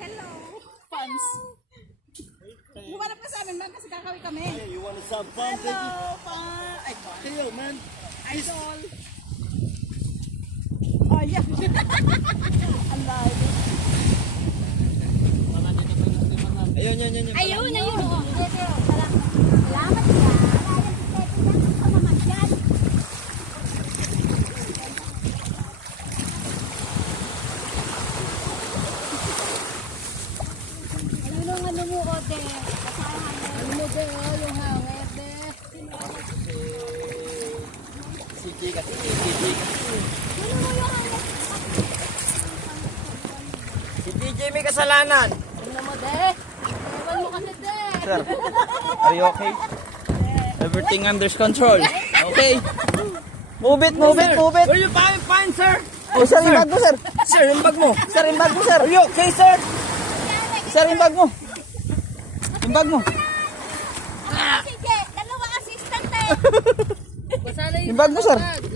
Hello, fans. Humanap ka sa amin man kasi kakawin kami. Hey, you want some fun? Hello, fun. Ay, Hello, man. idol. Oh, yeah. Ang layo. Ayun, yan. Ayun, oo. Salamat ka. Salamat yan. Ayun ang ano mo, Ote. Ano mo, de, yung hangit, de. Si Jika. Ano mo yung hangit? Si TJ may kasalanan. Ano mo, de? Ewan mo kasi, de. Sir, are you okay? Everything under control. Okay. Move it. Are you fine, sir? Oh, sir, yung bag mo, sir. Sir, yung bag mo. Sir, yung bag mo, sir. Are you okay, sir? Sir, yung bag mo. Yung bag mo. Sige, dalawa assistant, eh. Yung bag mo, sir.